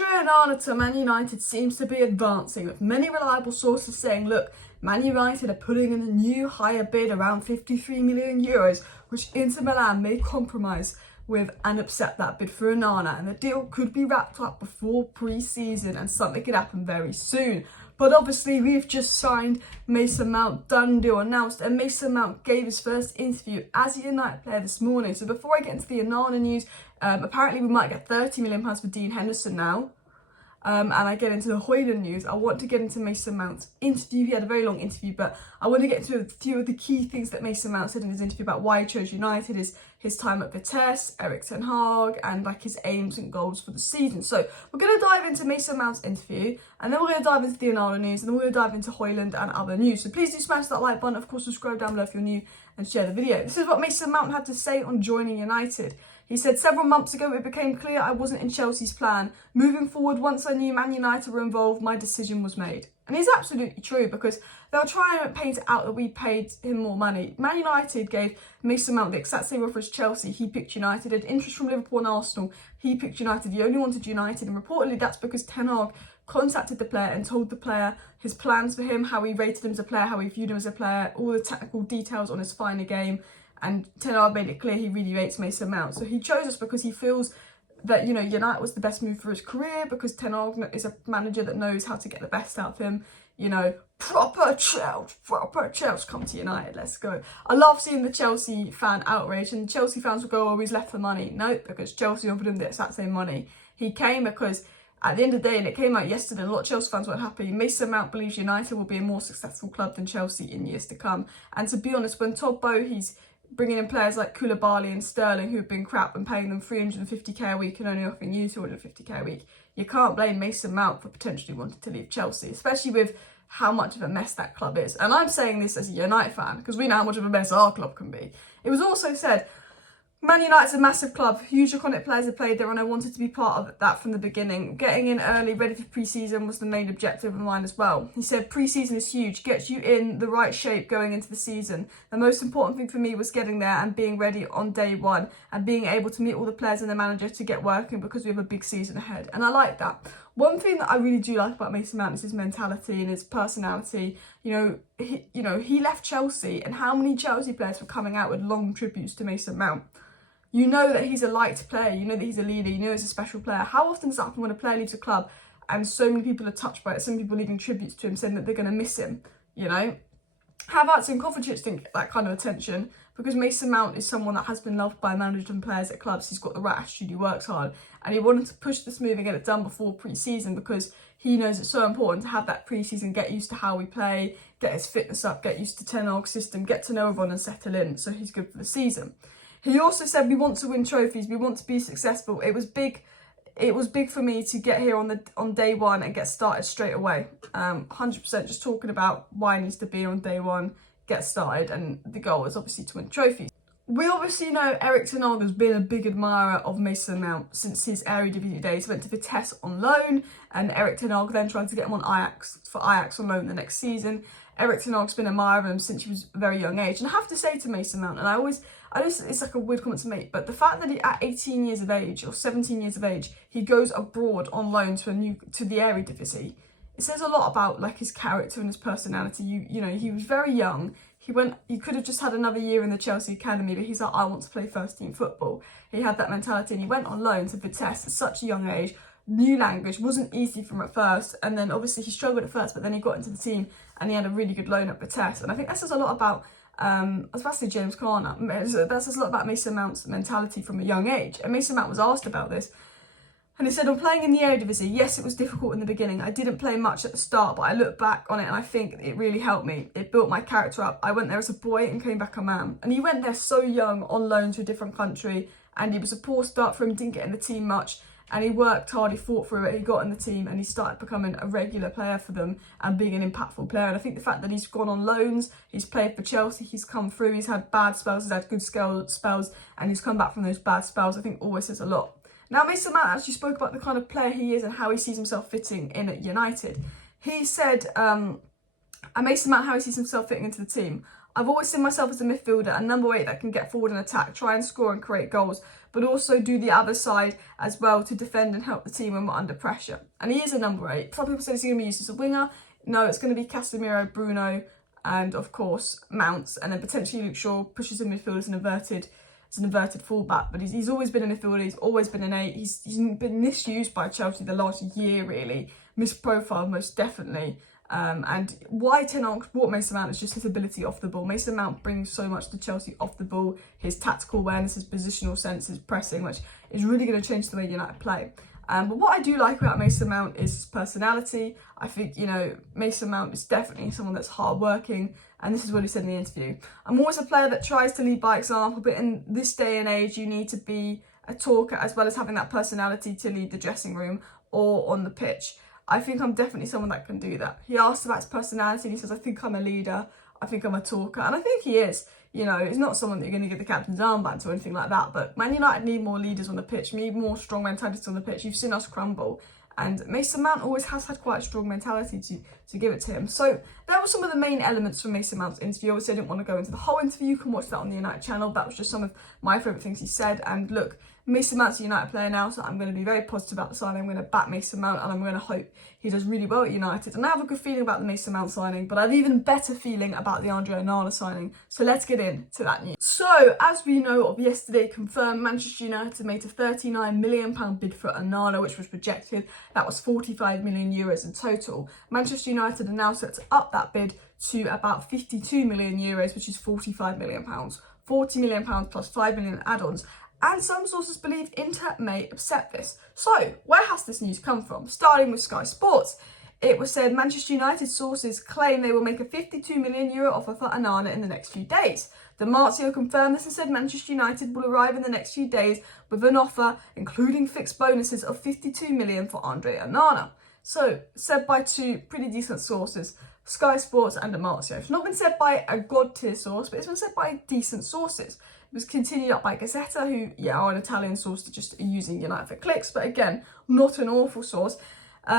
Andre Onana to Man United seems to be advancing, with many reliable sources saying, look, Man United are putting in a new higher bid around 53 million euros, which Inter Milan may compromise with and accept that bid for Onana, and the deal could be wrapped up before pre-season and something could happen very soon. But obviously we've just signed Mason Mount, done deal announced, and Mason Mount gave his first interview as a United player this morning. So before I get into the Onana news, apparently we might get £30 million for Dean Henderson now. And I get into the Højlund news, I want to get into Mason Mount's interview. He had a very long interview, but I want to get into a few of the key things that Mason Mount said in his interview about why he chose United, his time at Vitesse, Erik ten Hag, and like his aims and goals for the season. So we're going to dive into Mason Mount's interview, and then we're going to dive into the Onana news, and then we're going to dive into Højlund and other news. So please do smash that like button, of course subscribe down below if you're new, and share the video. This is what Mason Mount had to say on joining United. He said, several months ago, it became clear I wasn't in Chelsea's plan. Moving forward, once I knew Man United were involved, my decision was made. And it's absolutely true, because they'll try and paint it out that we paid him more money. Man United gave Mason Mount the exact same offer as Chelsea. He picked United. Had interest from Liverpool and Arsenal. He picked United. He only wanted United. And reportedly, that's because Ten Hag contacted the player and told the player his plans for him, how he rated him as a player, how he viewed him as a player, all the technical details on his finer game. And Ten Hag made it clear he really rates Mason Mount. So he chose us because he feels that, you know, United was the best move for his career, because Ten Hag is a manager that knows how to get the best out of him. You know, proper Chelsea, come to United, let's go. I love seeing the Chelsea fan outrage, and Chelsea fans will go, oh, he's left for money. No, because Chelsea offered him the exact same money. He came because at the end of the day, and it came out yesterday, a lot of Chelsea fans weren't happy. Mason Mount believes United will be a more successful club than Chelsea in years to come. And to be honest, when Todd Boehly's bringing in players like Koulibaly and Sterling, who have been crap, and paying them 350k a week and only offering you 250k a week, you can't blame Mason Mount for potentially wanting to leave Chelsea, especially with how much of a mess that club is. And I'm saying this as a United fan, because we know how much of a mess our club can be. It was also said, Man United's a massive club, huge iconic players have played there, and I wanted to be part of that from the beginning. Getting in early, ready for pre-season was the main objective of mine as well. He said, pre-season is huge, gets you in the right shape going into the season. The most important thing for me was getting there and being ready on day one, and being able to meet all the players and the manager to get working, because we have a big season ahead. And I like that. One thing that I really do like about Mason Mount is his mentality and his personality. You know, he left Chelsea, and how many Chelsea players were coming out with long tributes to Mason Mount? You know that he's a liked player, you know that he's a leader, you know he's a special player. How often does that happen when a player leaves a club and so many people are touched by it, so many people leaving tributes to him, saying that they're going to miss him, you know? Havertz and Kovacic didn't get that kind of attention, because Mason Mount is someone that has been loved by managers and players at clubs. He's got the right attitude, he works hard, and he wanted to push this move and get it done before pre-season, because he knows it's so important to have that pre-season, get used to how we play, get his fitness up, get used to Ten Hag's system, get to know everyone and settle in, so he's good for the season. He also said, we want to win trophies, we want to be successful. It was big for me to get here on day one and get started straight away. 100% just talking about why it needs to be on day one, get started, and the goal is obviously to win trophies. We obviously know Erik ten Hag has been a big admirer of Mason Mount since his Eredivisie days. He went to Vitesse on loan, and Erik ten Hag then tried to get him on Ajax on loan the next season. Erik ten Hag's been an admirer of him since he was a very young age. And I have to say to Mason Mount, and I know it's like a weird comment to make, but the fact that at 18 years of age or 17 years of age, he goes abroad on loan to the Eredivisie, it says a lot about like his character and his personality. You know, he was very young. He could have just had another year in the Chelsea academy, but he's like, I want to play first team football. He had that mentality, and he went on loan to Vitesse at such a young age. New language, wasn't easy for him at first, and then obviously he struggled at first, but then he got into the team and he had a really good loan at Vitesse. And I think that says a lot about I was about to say James Garner. That says a lot about Mason Mount's mentality from a young age. And Mason Mount was asked about this, and he said, I'm playing in the Eredivisie. Yes, it was difficult in the beginning. I didn't play much at the start, but I look back on it and I think it really helped me. It built my character up. I went there as a boy and came back a man. And he went there so young on loan to a different country, and it was a poor start for him, didn't get in the team much. And he worked hard, he fought through it, he got in the team, and he started becoming a regular player for them and being an impactful player. And I think the fact that he's gone on loans, he's played for Chelsea, he's come through, he's had bad spells, he's had good spells, and he's come back from those bad spells, I think always says a lot. Now, Mason Mount actually spoke about the kind of player he is and how he sees himself fitting in at United. He said, Mason Mount, how he sees himself fitting into the team. I've always seen myself as a midfielder, a number 8 that can get forward and attack, try and score and create goals, but also do the other side as well to defend and help the team when we're under pressure. And he is a number 8. Some people say he's going to be used as a winger. No, it's going to be Casemiro, Bruno, and of course Mounts, and then potentially Luke Shaw pushes in midfield as an inverted fullback. But he's always been a midfielder. He's always been an 8. He's been misused by Chelsea the last year, really. Misprofiled most definitely. And why Ten Hag brought Mason Mount is just his ability off the ball. Mason Mount brings so much to Chelsea off the ball. His tactical awareness, his positional sense, his pressing, which is really going to change the way United play. But what I do like about Mason Mount is his personality. I think, Mason Mount is definitely someone that's hardworking, and this is what he said in the interview. I'm always a player that tries to lead by example, but in this day and age, you need to be a talker as well as having that personality to lead the dressing room or on the pitch. I think I'm definitely someone that can do that. He asked about his personality and he says, I think I'm a leader, I think I'm a talker, and I think he is. He's not someone that you're going to give the captain's armband to or anything like that, but Man United need more leaders on the pitch, need more strong mentality on the pitch. You've seen us crumble, and Mason Mount always has had quite a strong mentality to give it to him. So that was some of the main elements from Mason Mount's interview. Obviously, I didn't want to go into the whole interview. You can watch that on the United channel. That was just some of my favourite things he said. And look, Mason Mount's a United player now, so I'm going to be very positive about the signing. I'm going to back Mason Mount, and I'm going to hope he does really well at United. And I have a good feeling about the Mason Mount signing, but I have an even better feeling about the Andre Onana signing. So let's get into that news. So, as we know of yesterday, confirmed Manchester United made a £39 million bid for Onana, which was rejected. That was €45 million in total. Manchester United are now set to up that bid to about €52 million, which is £45 million. £40 million plus £5 million add-ons. And some sources believe Inter may accept this. So, where has this news come from? Starting with Sky Sports. It was said Manchester United sources claim they will make a €52 million offer for Onana in the next few days. The Marzio confirmed this and said Manchester United will arrive in the next few days with an offer, including fixed bonuses, of €52 million for Andre Onana. So, said by two pretty decent sources, Sky Sports and the Marzio. It's not been said by a god-tier source, but it's been said by decent sources. It was continued up by Gazzetta, who, are an Italian source that just are using United for clicks, but again, not an awful source. The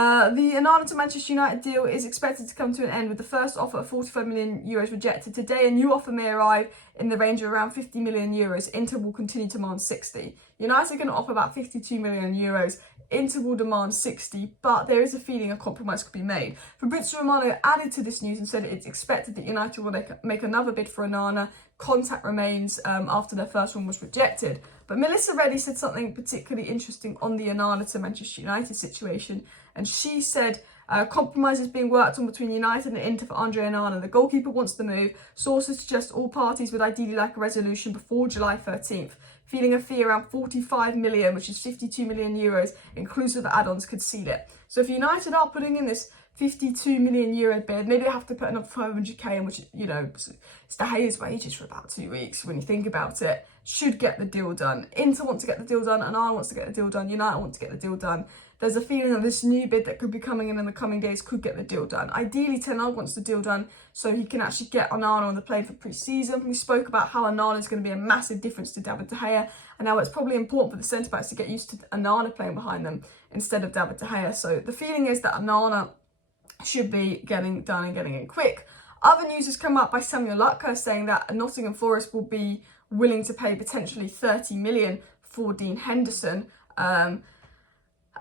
Onana to Manchester United deal is expected to come to an end with the first offer of €45 million rejected. Today, a new offer may arrive in the range of around €50 million. Inter will continue to demand 60. United are going to offer about €52 million. Inter will demand 60, but there is a feeling a compromise could be made. Fabrizio Romano added to this news and said it's expected that United will make another bid for Onana. Contact remains after their first one was rejected. But Melissa Reddy said something particularly interesting on the Onana to Manchester United situation, and she said compromise is being worked on between United and Inter for Andre Onana. The goalkeeper wants the move. Sources suggest all parties would ideally like a resolution before July 13th. Feeling a fee around €45 million, which is €52 million, inclusive of add-ons, could seal it. So if United are putting in this €52 million bid, maybe they have to put another 500k in, which, it's De Gea's wages for about 2 weeks when you think about it. Should get the deal done. Inter want to get the deal done, Onana wants to get the deal done, United want to get the deal done. There's a feeling that this new bid that could be coming in the coming days could get the deal done. Ideally, Ten Hag wants the deal done so he can actually get Onana on the plane for pre-season. We spoke about how Onana is going to be a massive difference to David De Gea, and now it's probably important for the centre-backs to get used to Onana playing behind them instead of David De Gea. So the feeling is that Onana should be getting done and getting in quick. Other news has come out by Samuel Lutka saying that Nottingham Forest will be willing to pay potentially £30 million for Dean Henderson.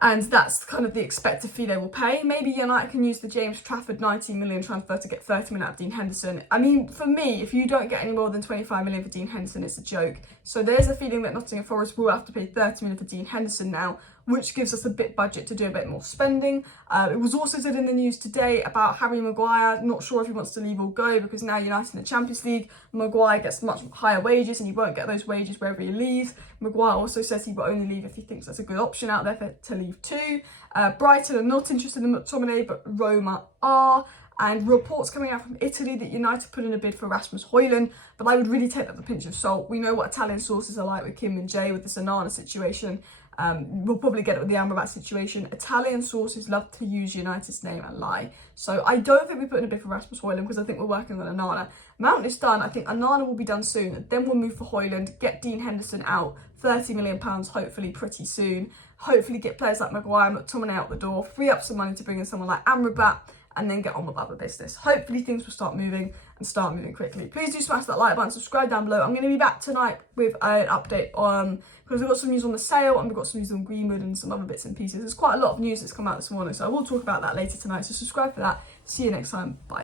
And that's kind of the expected fee they will pay. Maybe United can use the James Trafford 19 million transfer to get 30 million out of Dean Henderson. I mean, for me, if you don't get any more than 25 million for Dean Henderson, it's a joke. So there's a feeling that Nottingham Forest will have to pay 30 million for Dean Henderson now, which gives us a bit budget to do a bit more spending. It was also said in the news today about Harry Maguire. Not sure if he wants to leave or go, because now United in the Champions League, Maguire gets much higher wages and he won't get those wages wherever he leaves. Maguire also says he will only leave if he thinks there's a good option out there to leave too. Brighton are not interested in McTominay, but Roma are. And reports coming out from Italy that United put in a bid for Rasmus Højlund, but I would really take that with a pinch of salt. We know what Italian sources are like with Kim and Jay with the Onana situation. We'll probably get it with the Amrabat situation. Italian sources love to use United's name and lie. So I don't think we put in a bid for Rasmus Højlund because I think we're working on Onana. Mount is done. I think Onana will be done soon. Then we'll move for Højlund, get Dean Henderson out, £30 million hopefully pretty soon. Hopefully get players like Maguire, McTominay out the door, free up some money to bring in someone like Amrabat, and then get on with other business. Hopefully things will start moving and start moving quickly. Please do smash that like button, subscribe down below. I'm going to be back tonight with an update on, because we've got some news on the sale and we've got some news on Greenwood and some other bits and pieces. There's quite a lot of news that's come out this morning, so I will talk about that later tonight. So subscribe for that. See you next time. Bye.